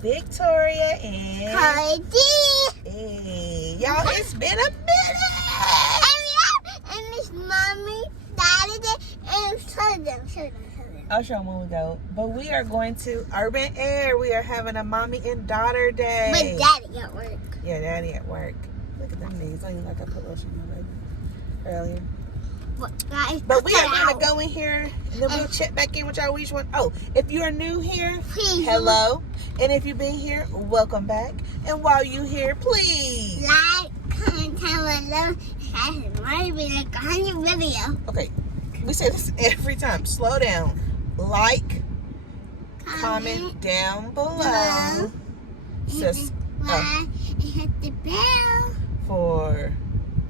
Victoria and Cody. Hey, y'all, it's been a minute. And it's mommy, daddy, and show them. I'll show them when we go. But we are going to Urban Air. We are having a mommy and daughter day. But daddy at work. Yeah, daddy at work. Look at them knees. Look like I put lotion on baby earlier. But we are going to go in here, and then we'll check back in with y'all each one. Oh, if you're new here, hello. And if you've been here, welcome back. And while you're here, please like, comment, tell might be like 100 video. Okay, we say this every time. Slow down. Like, comment down below. Subscribe and hit the bell for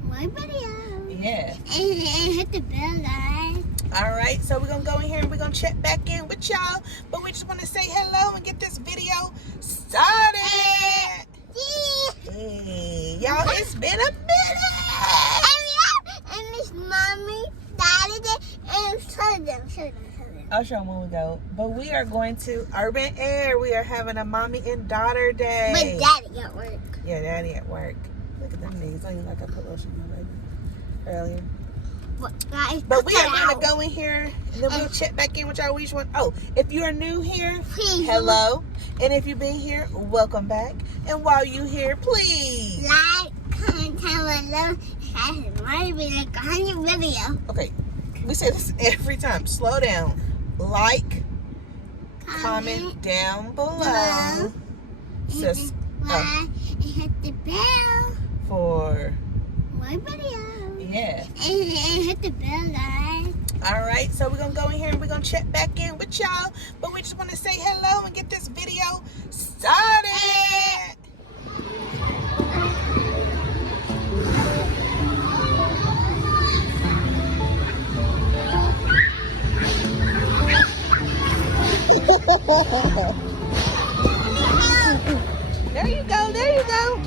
more video. Yeah. And hit the bell, guys. All right, so we're going to go in here and we're going to check back in with y'all. But we just want to say hello and get this video started. Hey, y'all, it's been a minute. And it's mommy, daddy, and show them. I'll show them when we go. But we are going to Urban Air. We are having a mommy and daughter day. But daddy at work. Yeah, daddy at work. Look at them knees. Look like I put lotion on baby earlier. But we are going to go in here, and then we'll check back in with y'all each one. Oh, if you're new here, hello. And if you've been here, welcome back. And while you're here, please like, comment, tell might be like 100 video. Okay, we say this every time. Slow down. Like, comment down below. Subscribe and hit the bell for more video. Yeah. And hit the bell, guys. All right, so we're going to go in here and we're going to check back in with y'all. But we just want to say hello and get this video started. There you go, there you go.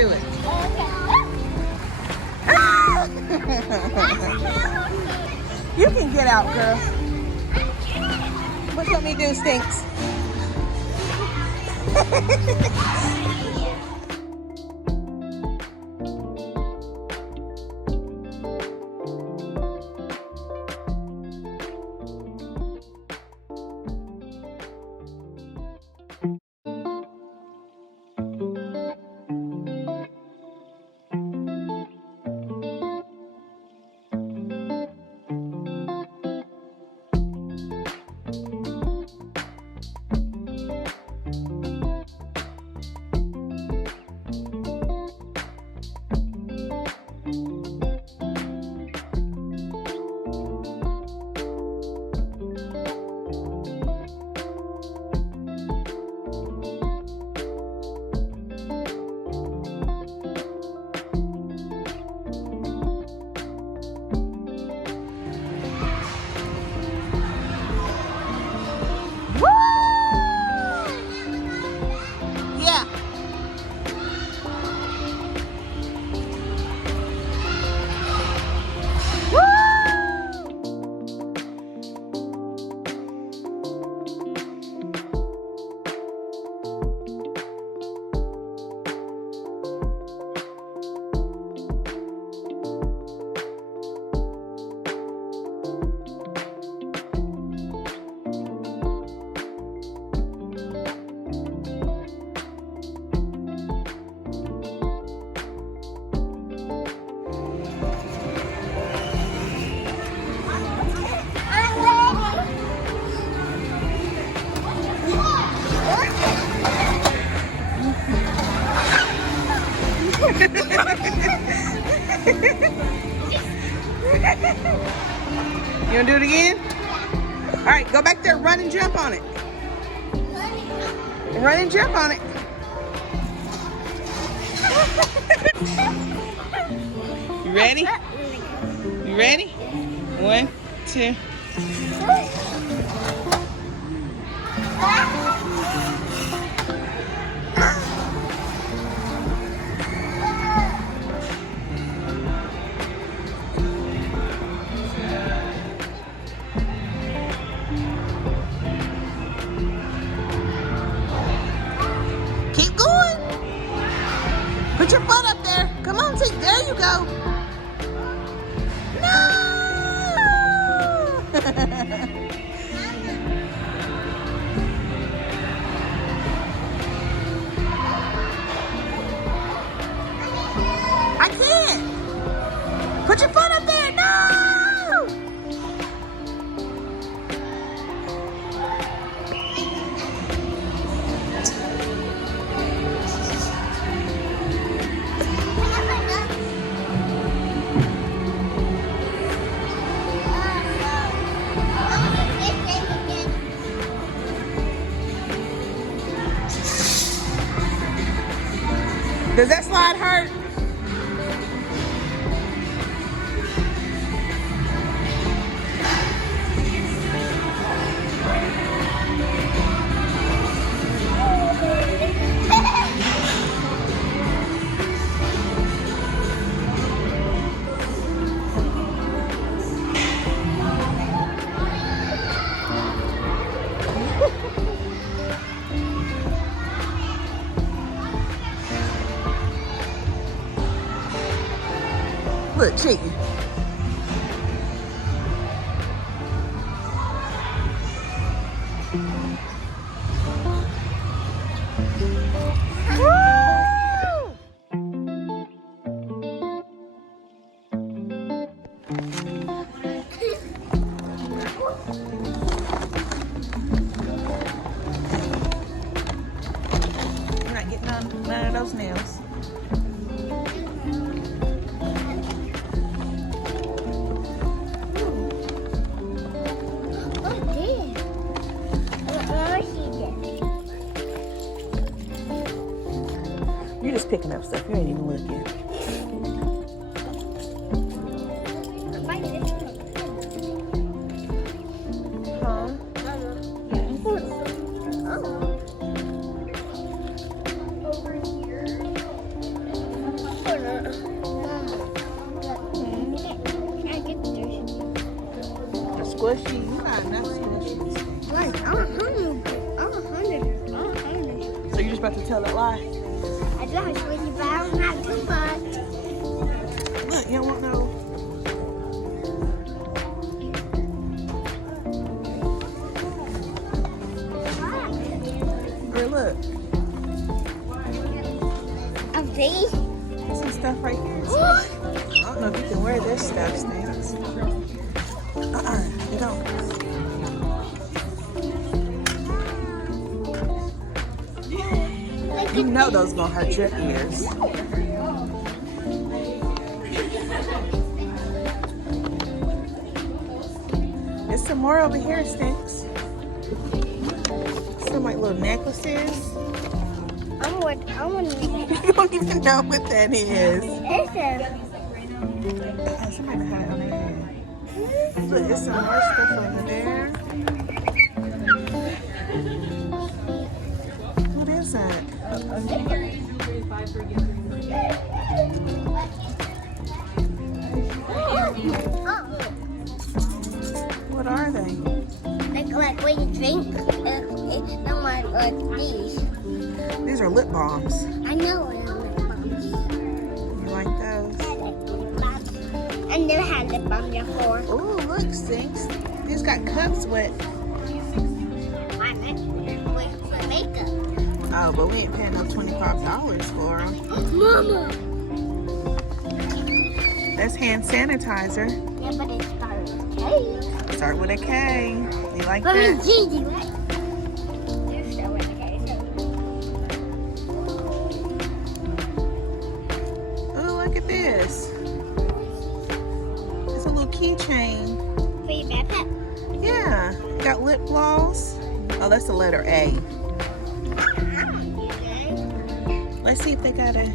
do it. You can get out, girl. What you want me to do, Stinks? You wanna do it again? All right, go back there, run and jump on it. Run and jump on it. You ready? You ready? 1, 2. Keep going. Put your foot up there. Come on, see. There you go. No! I can't. Put your foot up there. No! Does that slide hurt? Look, cheating. You're not getting none of those nails. You're just picking up stuff. You ain't even looking. Huh? The squishy, you got enough squishies. Right, I'm 100. So you're just about to tell that lie? I like squishy, but I don't have too much. Look, you don't want no. Girl, look. Of these? Some stuff right here. I don't know if you can wear this stuff, Stance. You don't. You know those gonna hurt your ears. There's some more over here, Stinks. Some like little necklaces. I want You don't even know what that is. Somebody had it on their head. Look, there's some more stuff over there. What is that? What are they? Like when you drink, don't want these. These are lip balms. I know what lip balms. You like those? I like lip balms. I never had lip balms before. Oh, look, Stinks. These got cups with. My makeup. Oh, but we ain't paying no $25 for them. Mama! That's hand sanitizer. Yeah, but it starts with K. Start with a K. You like But that? it's Gigi, right? It's start with a K. Oh, look at this. It's a little keychain. For your backpack? Yeah. Got lip gloss. Oh, that's the letter A. Let's see if they got a.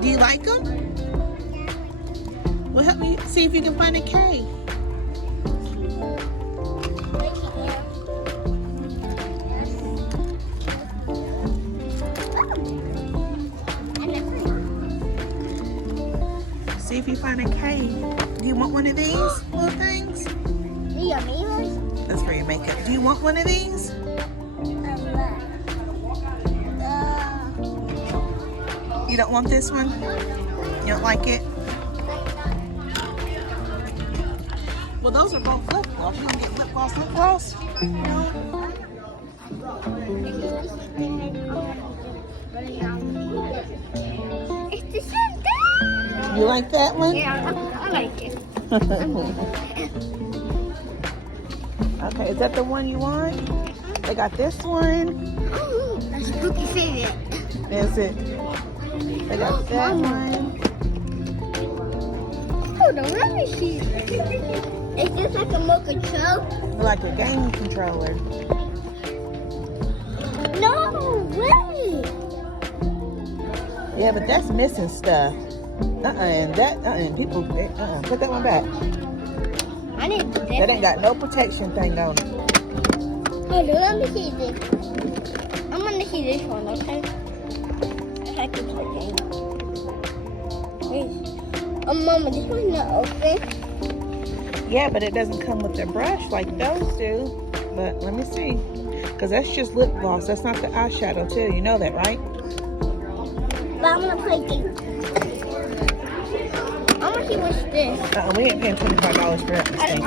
Do you like them? Well, help me see if you can find a K. See if you find a K. Do you want one of these little things? The amigos? That's for your makeup. Do you want one of these? You don't want this one? You don't like it? Well, those are both lip gloss. You don't get lip gloss, lip gloss? It's the same thing. You like that one? Yeah, I like it. Okay, is that the one you want? They got this one. That's Spooky favorite. Is it? They got that one. Hold on, let me see. It's just like a remote control. Like a game controller. No way. Yeah, but that's missing stuff. And that, people, put that one back. I didn't do That ain't got no protection thing on it. Hold on, let me see this. I'm gonna see this one, okay? If I can play game. Oh, Mama, this one's not open. Yeah, but it doesn't come with a brush like those do. But let me see. Because that's just lip gloss. That's not the eyeshadow, too. You know that, right? But I'm gonna play game. I'm gonna see what's this. We ain't paying $25 for that mistake.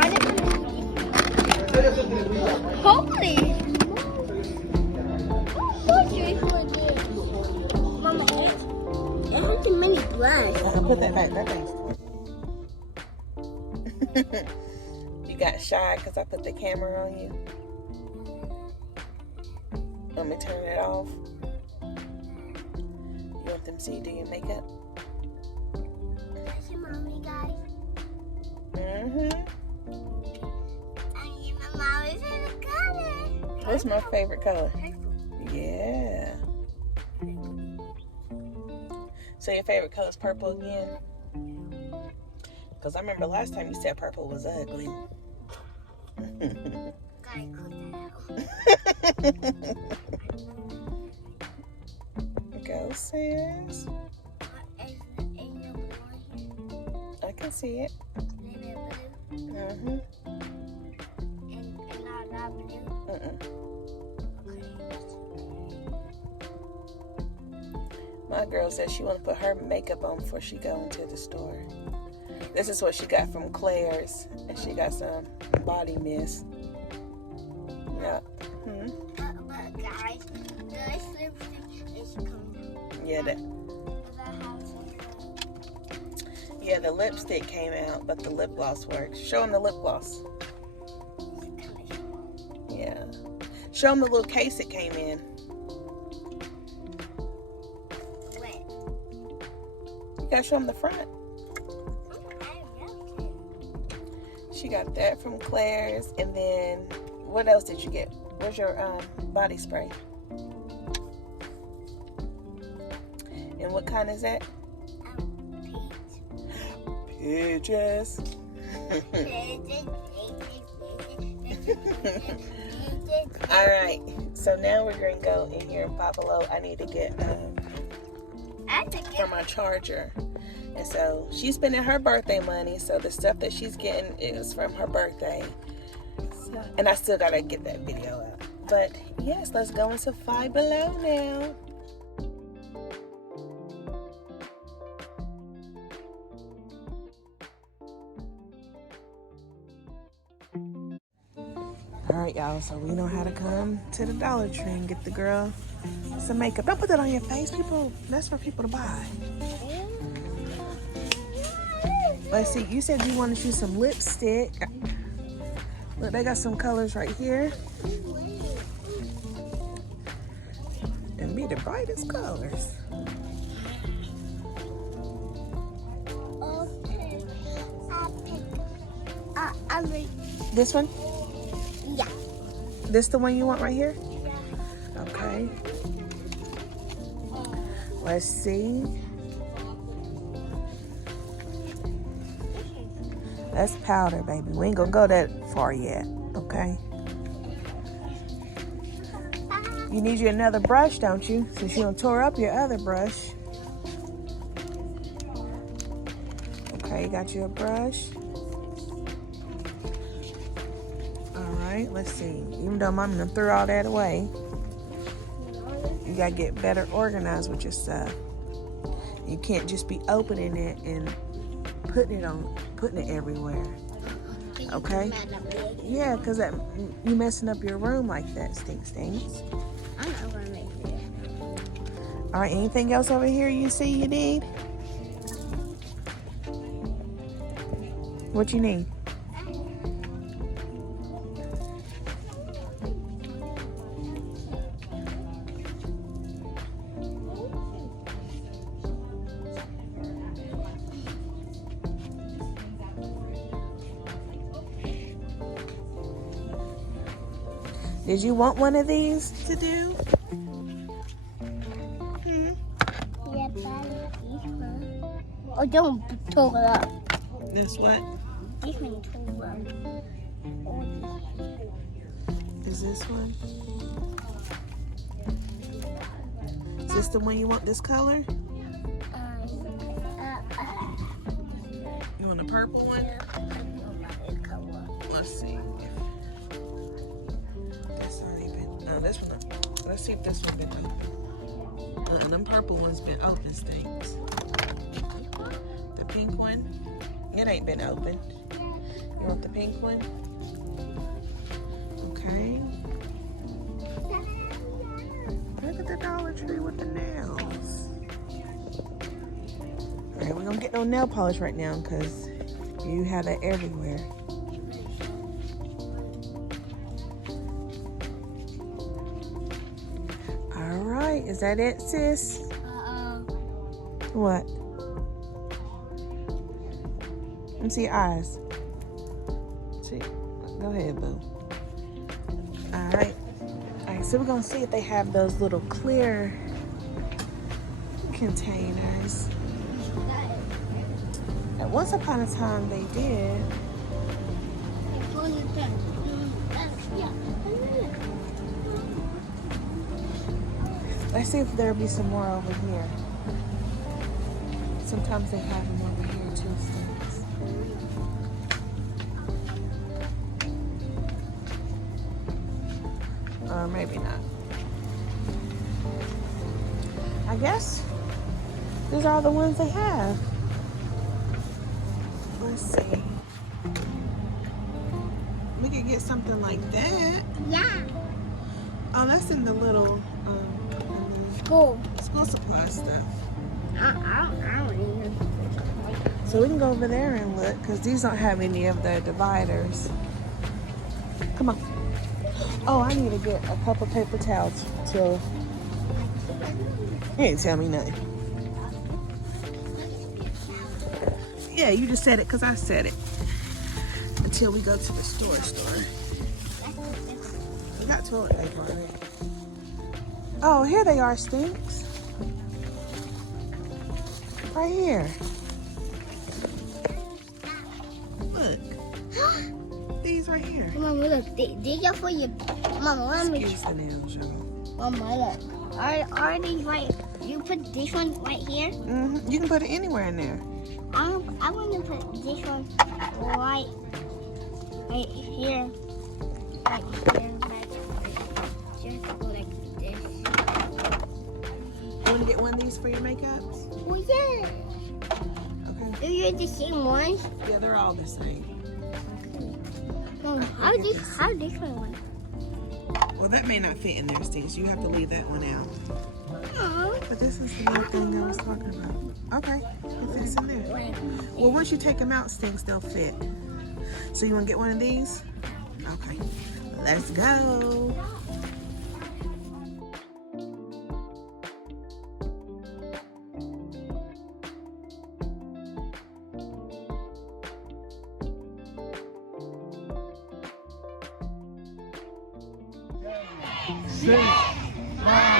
Holy! Mama, it has too many blush. Put that back. That thing's You got shy because I put the camera on you. Let me turn it off. You want them to see you do your makeup? That's your mommy, guys. Mm-hmm. And my mommy's favorite color. What's my favorite color? Purple. Yeah. So your favorite color is purple again? Because I remember last time you said purple was ugly. Gotta cut that out. Go, sis. Ain't no can see it. Mm-hmm. And not blue? Mm-mm. My girl said she want to put her makeup on before she go into the store. This is what she got from Claire's, and she got some body mist. Yeah. But guys, this lipstick is coming out. Yeah, the lipstick came out, but the lip gloss works. Show them the lip gloss. Yeah. Show them the little case it came in. Wait. You gotta show them the front. She got that from Claire's, and then what else did you get? Where's your body spray? And what kind is that? Peaches. All right, so now we're going to go in here and Pop a Low. I need to get for my charger. And so she's spending her birthday money, so the stuff that she's getting is from her birthday. So, and I still got to get that video out. But yes, let's go into Five Below now. Alright, y'all, so we know how to come to the Dollar Tree and get the girl some makeup. Don't put that on your face. That's for people to buy. Let's see, you said you wanted you some lipstick. Look, they got some colors right here. And be the brightest colors. Okay. I'll pick. This one? Yeah. This the one you want right here? Yeah. Okay. Let's see. That's powder, baby. We ain't gonna go that far yet, okay? You need you another brush, don't you? Since you done tore up your other brush. Okay, got you a brush. Alright, let's see. Even though Mommy done threw all that away, you gotta get better organized with your stuff. You can't just be opening it and putting it everywhere. Okay? Yeah, because you messing up your room like that, stinks. I'm not gonna make it. Alright, anything else over here you see you need? What you need? Did you want one of these to do? Yeah, but oh, don't tore it up. This what? This one tore up. Is this one? Is this the one you want, this color? You want the purple one? Let's see. That's already been. No, this one. Let's see if this one been open. Them purple ones been open, stinks. The pink one, it ain't been open. You want the pink one? Okay. Look at the Dollar Tree with the nails. All right, we're gonna get no nail polish right now because you have that everywhere. All right, is that it, sis? What? Let me see your eyes. See, go ahead, boo. All right, so we're gonna see if they have those little clear containers. And once upon a time they did. Let's see if there'll be some more over here. Sometimes they have them over here too, stinks. Or maybe not. I guess these are all the ones they have. Let's see. We could get something like that. Yeah. Oh, that's in the little School supply stuff. I don't even. So we can go over there and look, because these don't have any of the dividers. Come on. Oh, I need to get a couple paper towels till. You ain't tell me nothing. Yeah, you just said it because I said it. Until we go to the store. We got toilet paper already. Oh, here they are, Stinks. Right here. Look. These right here. Mama, look. These are for your. Mama, let me. Excuse the nails, y'all. Mama, look. Are these right? You put this one right here? Mm-hmm. You can put it anywhere in there. I want to put this one right here. Right here. Just go like this. You want to get one of these for your makeups? Oh, yeah. Okay. Are you the same ones? Yeah, they're all the same. Mama, how this one? Well, that may not fit in there, Stinks. You have to leave that one out. Oh. But this is the little thing I was talking about. Okay, it fits in there. Well, once you take them out, Stinks, they'll fit. So you want to get one of these? Okay, let's go. Six, 5,